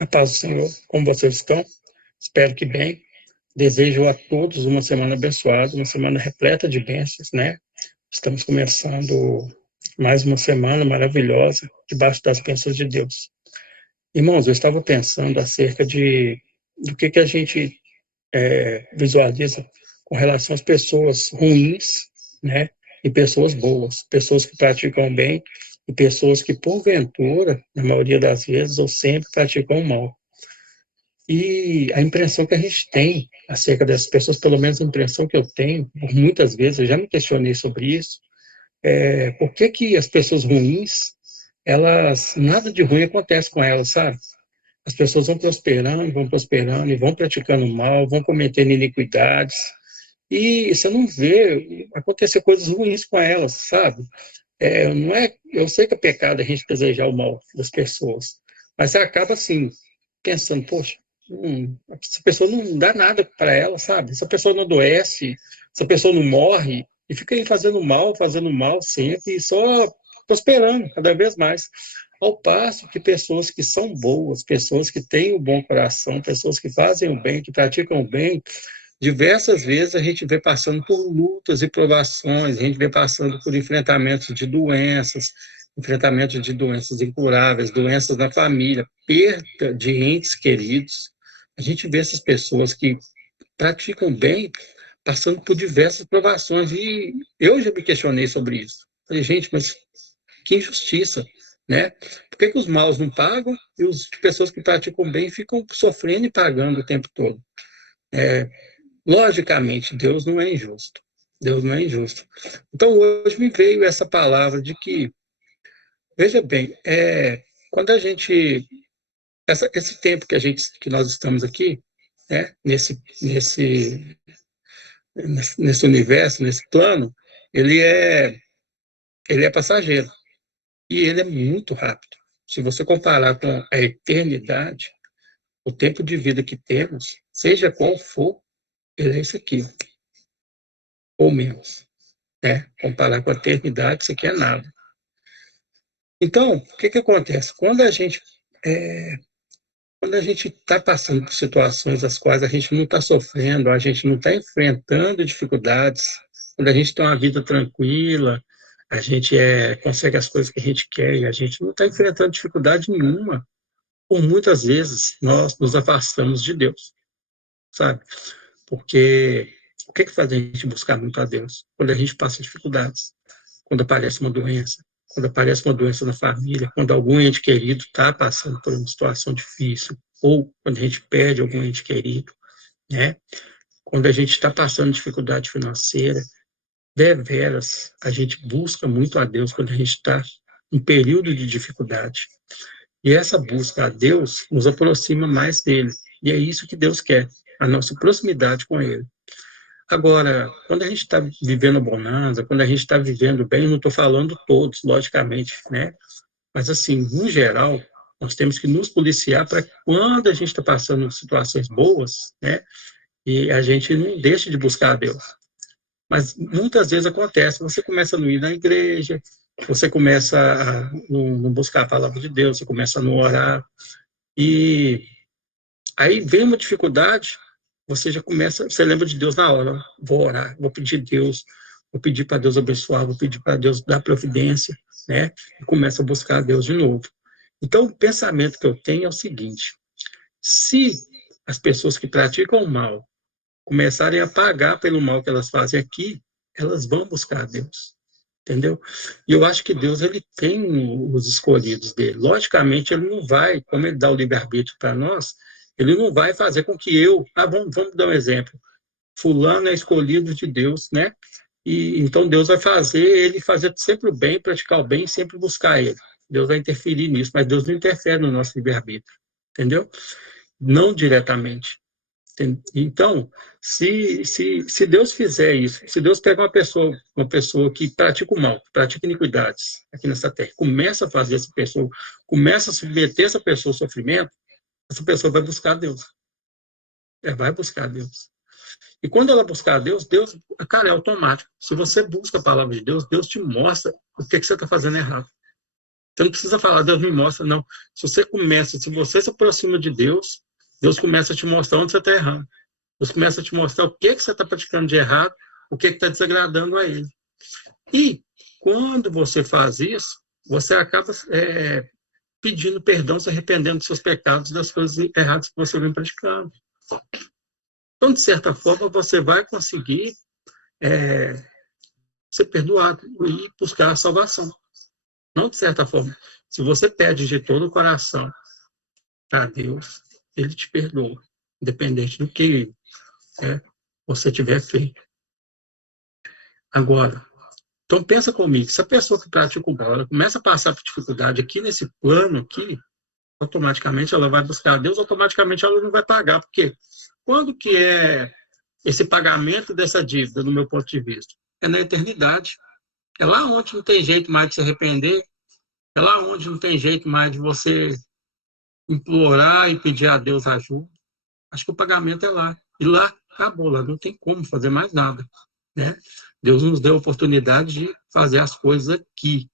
A paz do Senhor, como vocês estão? Espero que bem. Desejo a todos uma semana abençoada, uma semana repleta de bênçãos, né? Estamos começando mais uma semana maravilhosa, debaixo das bênçãos de Deus. Irmãos, eu estava pensando acerca do que a gente visualiza com relação às pessoas ruins, né? E pessoas boas, pessoas que praticam bem e pessoas que, porventura, na maioria das vezes ou sempre, praticam o mal. E a impressão que a gente tem acerca dessas pessoas, pelo menos a impressão que eu tenho, por muitas vezes, eu já me questionei sobre isso, por que que as pessoas ruins, elas, nada de ruim acontece com elas, sabe? As pessoas vão prosperando e vão praticando mal, vão cometendo iniquidades, e você não vê acontecer coisas ruins com elas, sabe? Não é, eu sei que é pecado a gente desejar o mal das pessoas, mas você acaba assim, pensando, poxa, essa pessoa não dá nada para ela, sabe? Essa pessoa não adoece, essa pessoa não morre, e fica aí fazendo mal sempre, e só prosperando cada vez mais. Ao passo que pessoas que são boas, pessoas que têm um bom coração, pessoas que fazem o bem, que praticam o bem, diversas vezes a gente vê passando por lutas e provações, a gente vê passando por enfrentamentos de doenças incuráveis, doenças na família, perda de entes queridos. A gente vê essas pessoas que praticam bem passando por diversas provações. E eu já me questionei sobre isso. Falei, gente, mas que injustiça, né? Por que que os maus não pagam e as pessoas que praticam bem ficam sofrendo e pagando o tempo todo? Logicamente, Deus não é injusto. Deus não é injusto. Então, hoje me veio essa palavra de que, veja bem, quando a gente, esse tempo que nós estamos aqui, né, nesse universo, nesse plano, ele é, ele é passageiro e ele é muito rápido. Se você comparar com a eternidade, o tempo de vida que temos, seja qual for, ele é isso aqui, ou menos. Né? Comparar com a eternidade, isso aqui é nada. Então, o que que acontece? É, quando a gente está passando por situações as quais a gente não está sofrendo, a gente não está enfrentando dificuldades, quando a gente tem uma vida tranquila, a gente consegue as coisas que a gente quer e a gente não está enfrentando dificuldade nenhuma, por muitas vezes nós nos afastamos de Deus, sabe? Porque o que que faz a gente buscar muito a Deus? Quando a gente passa dificuldades, quando aparece uma doença, quando aparece uma doença na família, quando algum ente querido está passando por uma situação difícil, ou quando a gente perde algum ente querido, né? Quando a gente está passando dificuldade financeira, deveras, a gente busca muito a Deus quando a gente está em período de dificuldade. E essa busca a Deus nos aproxima mais dele. E é isso que Deus quer, a nossa proximidade com ele. Agora, quando a gente está vivendo a bonança, quando a gente está vivendo bem, eu não estou falando todos, logicamente, né? Mas, assim, no geral, nós temos que nos policiar para quando a gente está passando situações boas, né? E a gente não deixa de buscar a Deus. Mas muitas vezes acontece, você começa a não ir na igreja, você começa a não buscar a palavra de Deus, você começa a não orar, e aí vem uma dificuldade, você já começa, você lembra de Deus na hora, vou orar, vou pedir a Deus, vou pedir para Deus abençoar, vou pedir para Deus dar providência, né? E começa a buscar a Deus de novo. Então, o pensamento que eu tenho é o seguinte: se as pessoas que praticam o mal começarem a pagar pelo mal que elas fazem aqui, elas vão buscar a Deus, entendeu? E eu acho que Deus ele tem os escolhidos dele. Logicamente, ele não vai, como ele dá o livre-arbítrio para nós, ele não vai fazer com que vamos dar um exemplo. Fulano é escolhido de Deus, né? E então Deus vai fazer ele fazer sempre o bem, praticar o bem, e sempre buscar ele. Deus vai interferir nisso, mas Deus não interfere no nosso livre-arbítrio, entendeu? Não diretamente. Então, se Deus fizer isso, se Deus pega uma pessoa que pratica o mal, que pratica iniquidades aqui nessa terra, começa a fazer essa pessoa, começa a submeter essa pessoa ao sofrimento, essa pessoa vai buscar Deus. Vai buscar Deus. E quando ela buscar Deus, Deus, cara, é automático. Se você busca a palavra de Deus, Deus te mostra o que você está fazendo errado. Você não precisa falar, Deus me mostra, não. Se você se aproxima de Deus, Deus começa a te mostrar onde você está errando. Deus começa a te mostrar o que você está praticando de errado, o que está desagradando a Ele. E quando você faz isso, você acaba pedindo perdão, se arrependendo dos seus pecados, das coisas erradas que você vem praticando. Então, de certa forma, você vai conseguir ser perdoado e buscar a salvação. Não de certa forma. Se você pede de todo o coração para Deus, Ele te perdoa, independente do que você tiver feito. Agora, então pensa comigo, se a pessoa que pratica o mal, ela começa a passar por dificuldade aqui nesse plano aqui, automaticamente ela vai buscar a Deus, automaticamente ela não vai pagar, porque quando que é esse pagamento dessa dívida, do meu ponto de vista? É na eternidade. É lá onde não tem jeito mais de se arrepender, é lá onde não tem jeito mais de você implorar e pedir a Deus ajuda. Acho que o pagamento é lá. E lá acabou, lá não tem como fazer mais nada, né? Deus nos deu a oportunidade de fazer as coisas aqui.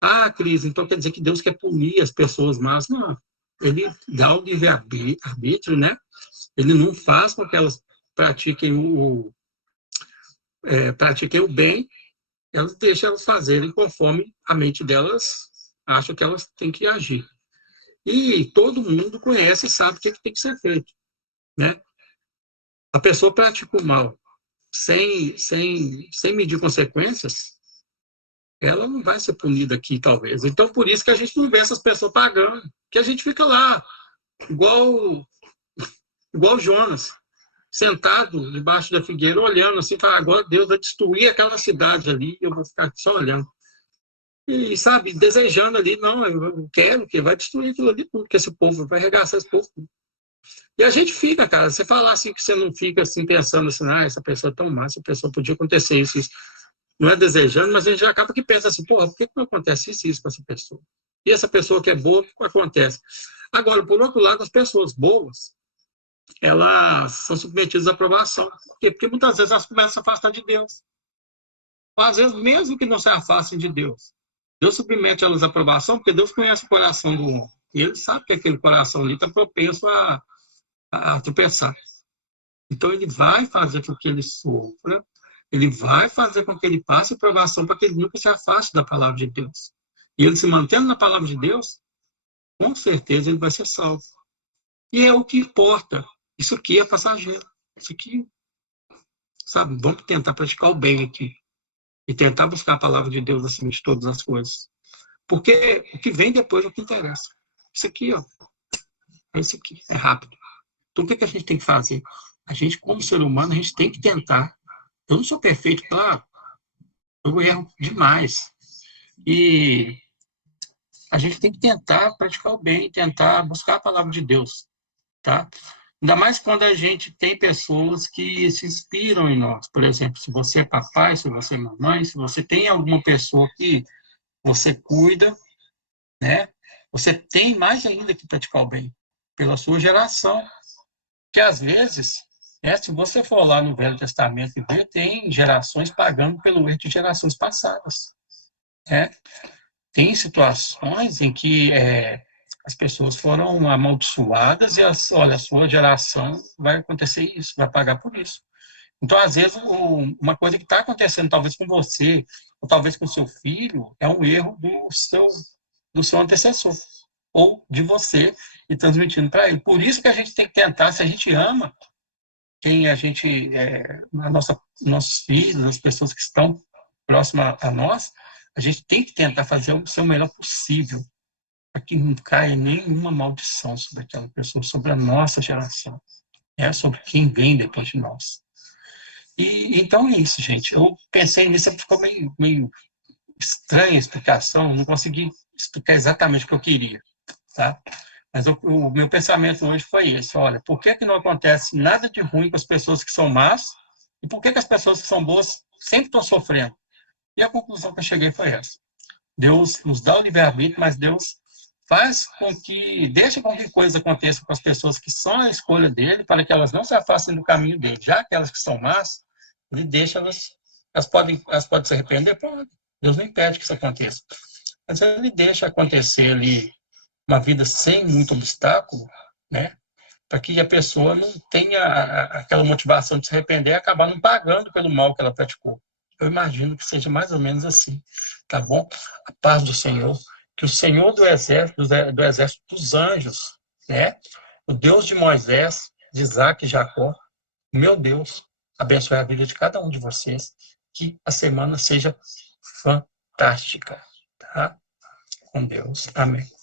Ah, Cris, então quer dizer que Deus quer punir as pessoas más? Não. Ele dá o livre-arbítrio, né? Ele não faz com que elas pratiquem o bem, elas deixam elas fazerem conforme a mente delas acha que elas têm que agir. E todo mundo conhece e sabe o que tem que ser feito, né? A pessoa pratica o mal sem medir consequências, ela não vai ser punida aqui, talvez. Então, por isso que a gente não vê essas pessoas pagando, que a gente fica lá, igual Jonas, sentado debaixo da figueira, olhando assim, fala, agora Deus vai destruir aquela cidade ali, eu vou ficar só olhando. E, sabe, desejando ali, não, eu quero que vai destruir aquilo ali tudo, que esse povo vai arregaçar esse povo. E a gente fica, cara, você falar assim que você não fica assim pensando assim, essa pessoa é tão má, essa pessoa podia acontecer isso, isso. Não é desejando, mas a gente já acaba que pensa assim, porra, por que não acontece isso e isso com essa pessoa? E essa pessoa que é boa, o que acontece? Agora, por outro lado, as pessoas boas, elas são submetidas à aprovação. Por quê? Porque muitas vezes elas começam a se afastar de Deus. Ou às vezes, mesmo que não se afastem de Deus, Deus submete elas à aprovação, porque Deus conhece o coração do homem. E ele sabe que aquele coração ali está propenso a tropeçar. Então, ele vai fazer com que ele sofra, ele vai fazer com que ele passe a aprovação para que ele nunca se afaste da palavra de Deus. E ele se mantendo na palavra de Deus, com certeza ele vai ser salvo. E é o que importa. Isso aqui é passageiro. Isso aqui, sabe, vamos tentar praticar o bem aqui. E tentar buscar a palavra de Deus acima de todas as coisas. Porque o que vem depois é o que interessa. Isso aqui, ó, é isso aqui, é rápido. Então, o que a gente tem que fazer? A gente, como ser humano, a gente tem que tentar. Eu não sou perfeito, claro. Eu erro demais. E a gente tem que tentar praticar o bem, tentar buscar a palavra de Deus, tá? Ainda mais quando a gente tem pessoas que se inspiram em nós. Por exemplo, se você é papai, se você é mamãe, se você tem alguma pessoa que você cuida, né? Você tem mais ainda que praticar o bem pela sua geração. Que às vezes, se você for lá no Velho Testamento e ver, tem gerações pagando pelo erro de gerações passadas. Né? Tem situações em que as pessoas foram amaldiçoadas e, olha, a sua geração vai acontecer isso, vai pagar por isso. Então, às vezes, uma coisa que está acontecendo, talvez com você, ou talvez com seu filho, é um erro do seu antecessor, ou de você, e transmitindo para ele. Por isso que a gente tem que tentar, se a gente ama quem a gente, nossos filhos, as pessoas que estão próximas a nós, a gente tem que tentar fazer o seu melhor possível para que não caia nenhuma maldição sobre aquela pessoa, sobre a nossa geração, sobre quem vem depois de nós. E então é isso, gente. Eu pensei nisso, ficou meio estranha a explicação, não consegui explicar exatamente o que eu queria, tá? Mas o meu pensamento hoje foi esse, olha, por que não acontece nada de ruim com as pessoas que são más e por que as pessoas que são boas sempre estão sofrendo? E a conclusão que eu cheguei foi essa. Deus nos dá o livre-arbítrio, mas Deus deixa com que coisas aconteçam com as pessoas que são a escolha dele, para que elas não se afastem do caminho dele. Já aquelas que são más, ele deixa elas podem se arrepender? Pode. Deus não impede que isso aconteça. mas ele deixa acontecer ali uma vida sem muito obstáculo, né? Para que a pessoa não tenha aquela motivação de se arrepender e acabar não pagando pelo mal que ela praticou. Eu imagino que seja mais ou menos assim, tá bom? A paz do Senhor, que o Senhor do exército dos anjos, né? O Deus de Moisés, de Isaac e Jacó, meu Deus, abençoe a vida de cada um de vocês, que a semana seja fantástica, tá? Com Deus. Amém.